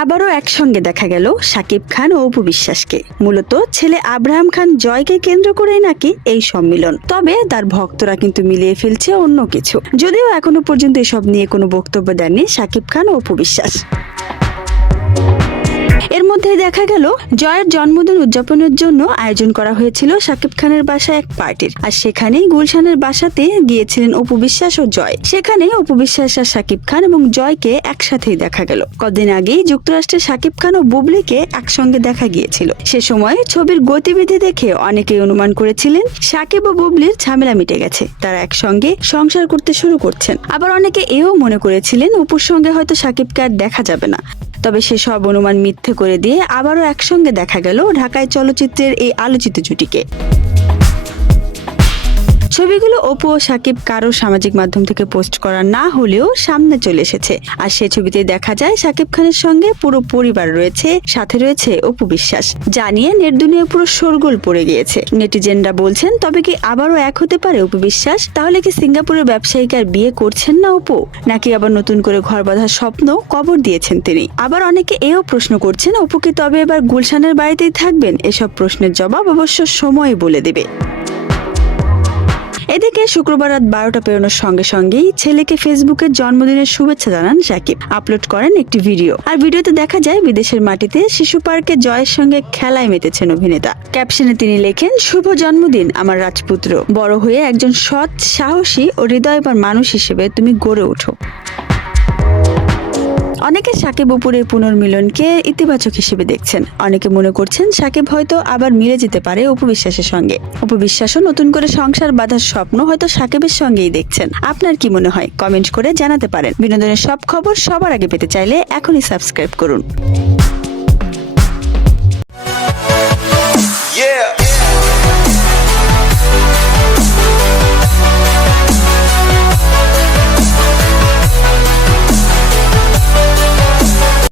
আবারও একসঙ্গে দেখা গেল শাকিব খান ও অপু বিশ্বাসকে। মূলত ছেলে আব্রাহাম খান জয়কে কেন্দ্র করেই নাকি এই সম্মিলন। তবে তার ভক্তরা কিন্তু মিলিয়ে ফেলছে অন্য কিছু, যদিও এখনো পর্যন্ত এসব নিয়ে কোনো বক্তব্য দেননি শাকিব খান ও অপু বিশ্বাস। এর মধ্যে দেখা গেল জয়ের জন্মদিন উদযাপনের জন্য আয়োজন করা হয়েছিল শাকিব খানের বাসায় এক পার্টির, আর সেখানেই গুলশানের বাসাতে গিয়েছিলেন অপু বিশ্বাস ও জয়। সেখানে অপু বিশ্বাস আর শাকিব খান এবং জয়কে একসাথেই দেখা গেল। কদিন আগেই যুক্তরাষ্ট্রের শাকিব খান ও বুবলিকে একসঙ্গে দেখা গিয়েছিল। সে সময় ছবির গতিবিধি দেখে অনেকেই অনুমান করেছিলেন শাকিব ও বুবলির ঝামেলা মিটে গেছে, তারা একসঙ্গে সংসার করতে শুরু করছেন। আবার অনেকে এও মনে করেছিলেন অপুর সঙ্গে হয়তো শাকিবকে আর দেখা যাবে না। তবে সেসব অনুমান মিথ্যে করে দিয়ে আবারও একসঙ্গে দেখা গেল ঢাকায় চলচ্চিত্রের এই আলোচিত জুটিকে। ছবিগুলো অপু ও শাকিব কারো সামাজিক মাধ্যম থেকে পোস্ট করা না হলেও সামনে চলে এসেছে। আর সে ছবিতে দেখা যায় শাকিব খানের সঙ্গে পুরো পরিবার রয়েছে, সাথে রয়েছে অপু বিশ্বাস। জানিয়ে নেট দুনিয়া পুরো শোরগোল পড়ে গিয়েছে। নেটিজেনরা বলছেন, তবে কি আবারও এক হতে পারে অপু বিশ্বাস? তাহলে কি সিঙ্গাপুরের ব্যবসায়িক আর বিয়ে করছেন না অপু, নাকি আবার নতুন করে ঘর বাঁধার স্বপ্ন কবর দিয়েছেন তিনি? আবার অনেকে এও প্রশ্ন করছেন, অপু কি তবে এবার গুলশানের বাড়িতেই থাকবেন? এসব প্রশ্নের জবাব অবশ্য সময় বলে দেবে। এদিকে শুক্রবার রাত 12টা পেরোনোর সঙ্গে সঙ্গেই ছেলেকে ফেসবুকে জন্মদিনের শুভেচ্ছা জানান শাকিব। আপলোড করেন একটি ভিডিও। আর ভিডিওতে দেখা যায় বিদেশের মাটিতে শিশু পার্কে জয়ের সঙ্গে খেলায় মেতেছেন অভিনেতা। ক্যাপশনে তিনি লেখেন, শুভ জন্মদিন আমার রাজপুত্র, বড় হয়ে একজন সৎ, সাহসী ও হৃদয়বান মানুষ হিসেবে তুমি গড়ে ওঠো। অনেকে শাকিব অপুর পুনর্মিলনকে ইতিবাচক হিসেবে দেখছেন। অনেকে মনে করছেন শাকিব হয়তো আবার মিলে যেতে পারে অপু বিশ্বাসের সঙ্গে। অপু বিশ্বাসও নতুন করে সংসার বাঁধার স্বপ্ন হয়তো শাকিবের সঙ্গেই দেখছেন। আপনার কি মনে হয়? কমেন্ট করে জানাতে পারেন। বিনোদনের সব খবর সবার আগে পেতে চাইলে এখনই সাবস্ক্রাইব করুন।